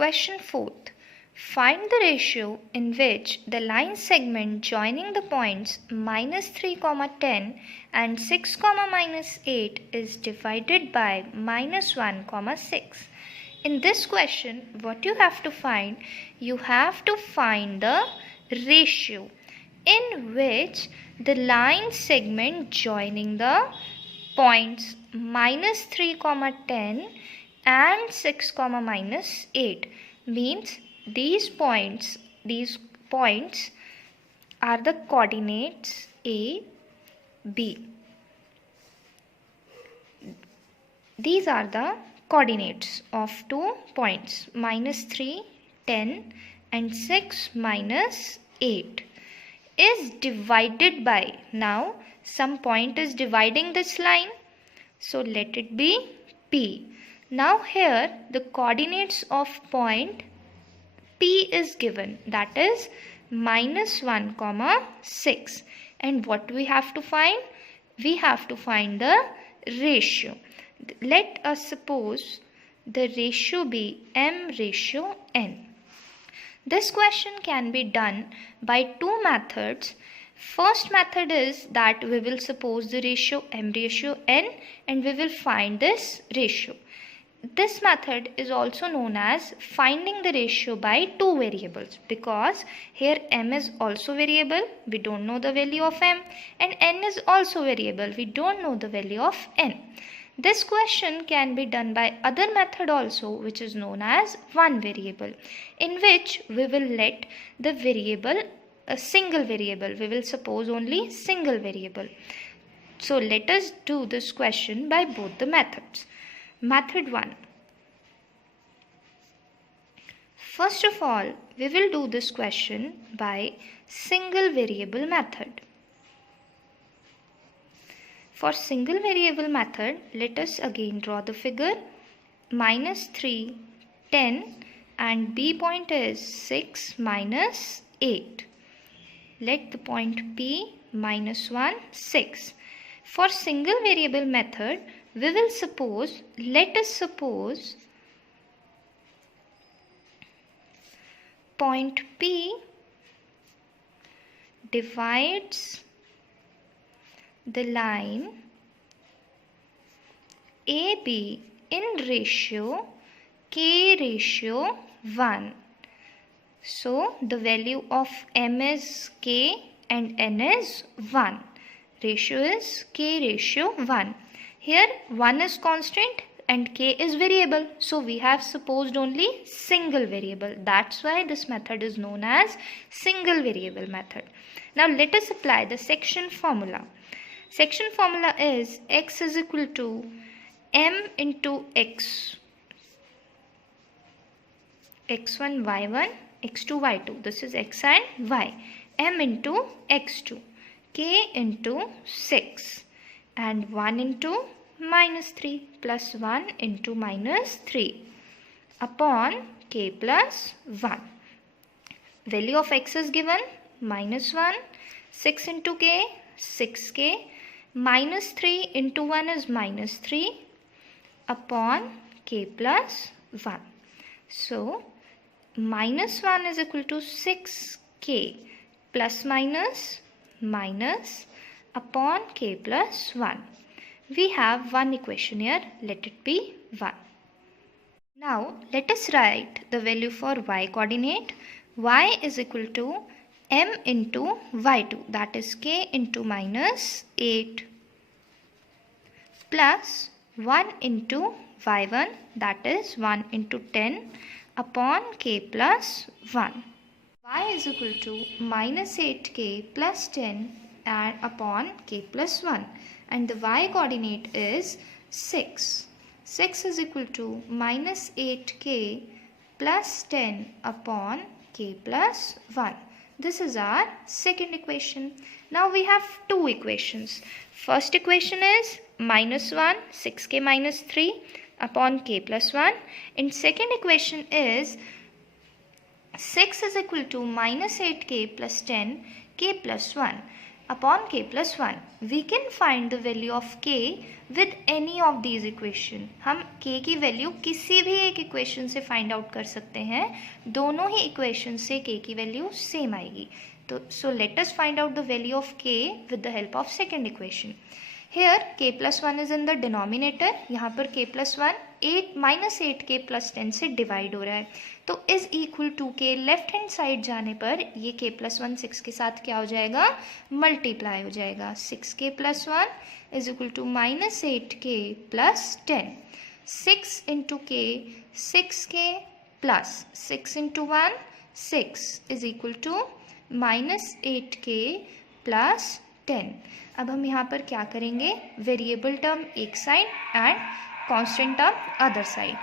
Question 4th. Find the ratio in which the line segment joining the points -3, 10 and 6, -8 is divided by -1, 6. In this question, what you have to find? You have to find the ratio in which the line segment joining the points -3, 10 and 6, -8 means these points are the coordinates A, B. These are the coordinates of two points -3, 10 and 6, -8 is divided by, now some point is dividing this line, so let it be P. Now here the coordinates of point P is given, that is -1, 6, and what we have to find? We have to find the ratio. Let us suppose the ratio be m/n. This question can be done by two methods. First method is that we will suppose the ratio m/n and we will find this ratio. This method is also known as finding the ratio by two variables, because here m is also variable, we don't know the value of m, and n is also variable, we don't know the value of n. This question can be done by other method also, which is known as one variable, in which we will let the variable a single variable. We will suppose only single variable. So let us do this question by both the methods. Method 1. First of all, we will do this question by single variable method. For single variable method, let us again draw the figure. -3, 10 and B point is 6, -8. Let the point P -1, 6. For single variable method, we will suppose, let us suppose point P divides the line AB in ratio k/1. So the value of m is k and n is 1. Ratio is k/1. Here 1 is constant and k is variable. So we have supposed only single variable. That's why this method is known as single variable method. Now let us apply the section formula. Section formula is x is equal to m into x. x1, y1, x2, y2. This is x and y. M into x2. K into 6. And 1 into -3 plus 1 into -3 upon k plus 1. Value of x is given -1. 6 into k, 6k. -3 into 1 is -3 upon k plus 1. So -1 is equal to 6k plus minus upon k plus 1. We have one equation here. Let it be 1. Now let us write the value for y coordinate. Y is equal to m into y2, that is k into -8 plus 1 into y1, that is 1 into 10 upon k plus 1. Y is equal to -8k plus 10 and upon k plus 1, and the y coordinate is 6. 6 is equal to -8k plus 10 upon k plus 1. This is our second equation. Now we have two equations. First equation is -1, 6k minus 3 upon k plus 1. And second equation is 6 is equal to -8k plus 10 k plus 1. upon k plus 1. We can find the value of k with any of these equation. हम k की value किसी भी एक equation से find out कर सकते हैं. दोनों ही इक्वेशन से k की वैल्यू सेम आएगी. तो so let us find out the value of k with the help of second equation. Here k plus 1 is in the denominator. यहाँ पर k plus 1 8 plus 10 से डिवाइड हो रहा है. तो इज इक्वल टू के लेफ्ट हैंड साइड जाने पर ये k plus 1 6 के साथ क्या हो जाएगा, मल्टीप्लाई हो जाएगा. 6k plus 1 is equal to -8k plus 10. 6 into k 6k plus 6 into 1 6 is equal to -8k plus 10. अब हम यहाँ पर क्या करेंगे, वेरिएबल टर्म एक side and constant term other side.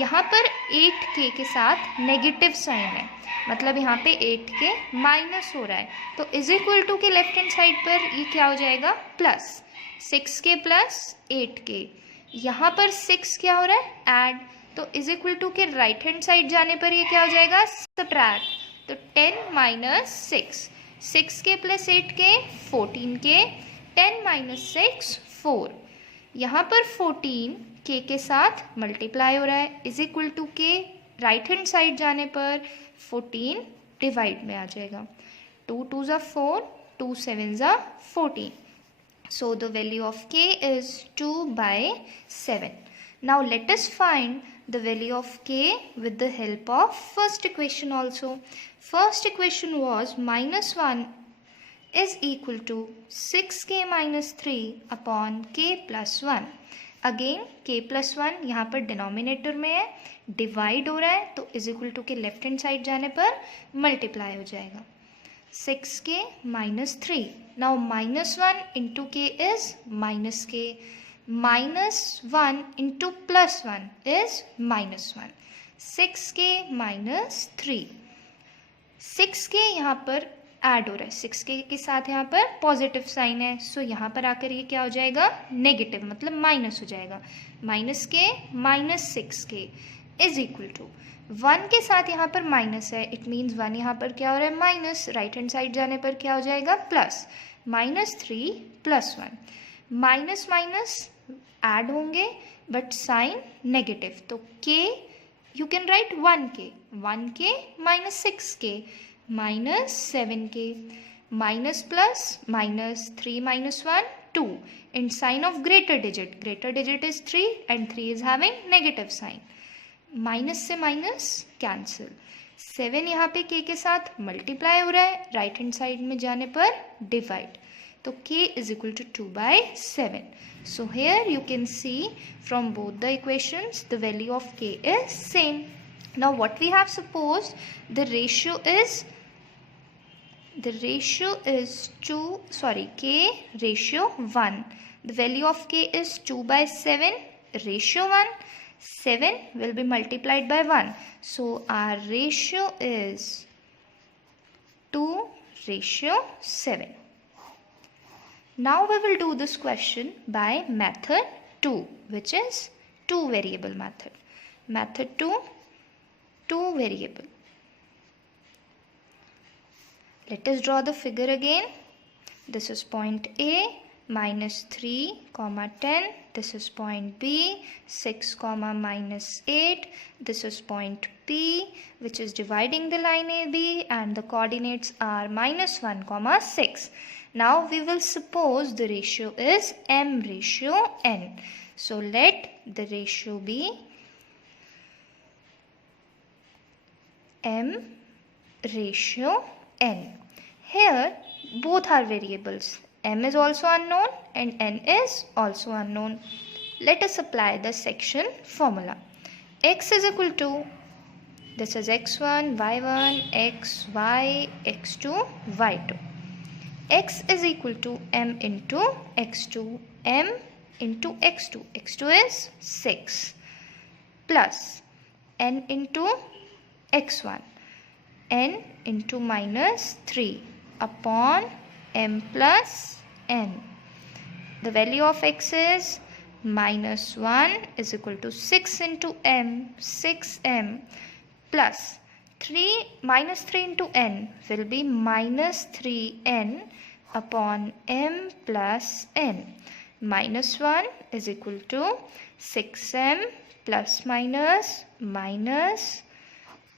यहाँ पर 8k के साथ नेगेटिव साइन है, मतलब यहाँ पे 8k माइनस हो रहा है. तो इज इक्वल टू के लेफ्ट हैंड साइड पर ये क्या हो जाएगा, प्लस 6k प्लस 8k. यहाँ पर 6 क्या हो रहा है, ऐड. तो इज इक्वल टू के राइट हैंड साइड जाने पर ये क्या हो जाएगा, सब्ट्रैक्ट. तो 10 minus 6, 6k plus 8k 14k, 10 minus 6 4. यहाँ पर 14 k के साथ मल्टीप्लाई हो रहा है, इज इक्वल टू के राइट हैंड साइड जाने पर 14 डिवाइड में आ जाएगा. 2 2s are 4, 2 7s are 14. So the value of k is 2 by 7. Now let us find the value of k with the help of first equation also. First equation was -1 is equal to 6k minus 3 upon k plus 1. Again k plus 1 यहाँ पर denominator में है, divide हो रहा है, तो is equal to के left hand side जाने पर मल्टीप्लाई हो जाएगा. 6k minus 3. Now -1 into k is -k, -1 into +1 is -1. 6k minus 3. 6k यहाँ पर ऐड हो रहा है, 6k के साथ यहाँ पर पॉजिटिव साइन है, सो यहाँ पर आकर ये क्या हो जाएगा, नेगेटिव, मतलब माइनस हो जाएगा. -k minus 6k is equal to 1 के साथ यहाँ पर माइनस है, इट मीन्स 1 यहाँ पर क्या हो रहा है, माइनस. राइट हैंड साइड जाने पर क्या हो जाएगा, plus. -3 plus 1. Minus minus add होंगे बट साइन नेगेटिव, तो k you can write 1k minus 6k minus 7k, minus plus minus 3 minus 1 2. In sign of greater digit is 3 and 3 is having negative sign. Minus से minus cancel. 7 यहाँ पे k के साथ multiply हो रहा है, right hand side में जाने पर डिवाइड. तो k is equal to 2 by 7. So here you can see from both the equations the value of k is same. Now what we have supposed, the ratio is k ratio 1. The value of k is 2 by 7 ratio 1. 7 will be multiplied by 1. So our ratio is 2:7. Now we will do this question by method 2, which is 2 variable method. Method 2, 2 variable. Let us draw the figure again. This is point A, -3, 10. This is point B, 6, -8. This is point P, which is dividing the line AB, and the coordinates are -1, 6. Now we will suppose the ratio is m/n. So let the ratio be m/n. Here both are variables. M is also unknown and n is also unknown. Let us apply the section formula. X is equal to, this is x1, y1, xy, x2, y2. X is equal to m into x2, m into x2. x2 is 6 plus n into x1, n into -3 upon m plus n. The value of x is -1 is equal to 6 into m, 6m plus -3 into n will be -3n upon m plus n. Minus 1 is equal to 6m plus minus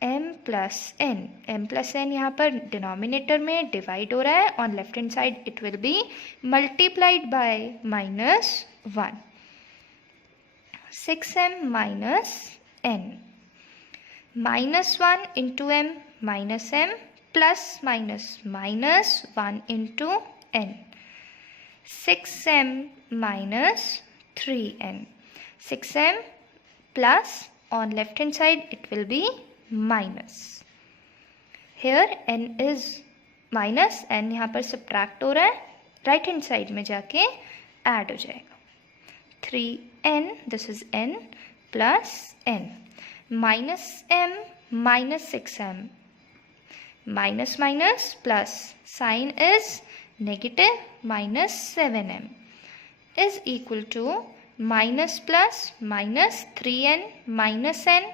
m plus n. m plus n यहाँ पर denominator में divide हो रहा है. On left hand side it will be multiplied by -1. 6m minus n. -1 into m minus m plus minus 1 into n. 6m minus 3n. 6m plus on left hand side it will be minus. Here n is minus, n यहाँ पर subtract हो रहा है, right hand side में जाके add हो जाएगा. 3n, this is n plus n. Minus m minus 6m. Minus minus plus, sign is negative, minus 7m is equal to minus plus minus 3n minus n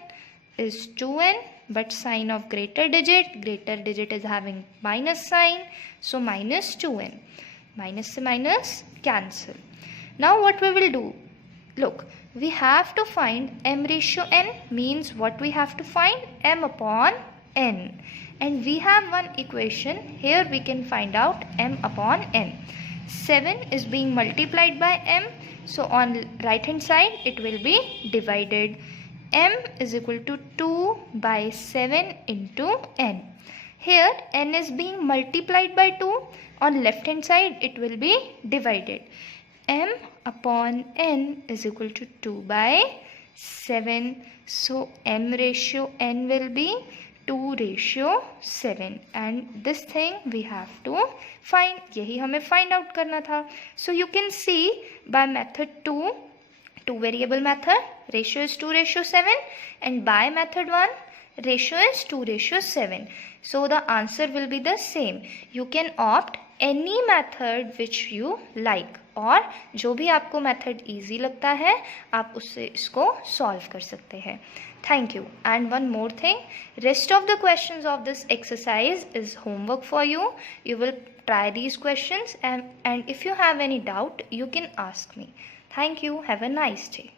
is 2n, but sign of greater digit is having minus sign, so minus 2n. Minus से minus cancel. Now what we will do? Look, we have to find m ratio n, means what we have to find? M upon n. And we have one equation, here we can find out m upon n. 7 is being multiplied by m, so on right hand side it will be divided. M is equal to 2 by 7 into n. Here n is being multiplied by 2, on left hand side it will be divided. M upon n is equal to 2 by 7, so m ratio n will be 2:7, and this thing we have to find. यही हमें find out करना था. So you can see by method 2 variable method, ratio is 2:7, and by method 1 ratio is 2:7. So the answer will be the same. You can opt any method which you like, और जो भी आपको method easy लगता है आप उससे इसको solve कर सकते हैं. Thank you. And one more thing, rest of the questions of this exercise is homework for you. You will try these questions, and if you have any doubt you can ask me. Thank you. Have a nice day.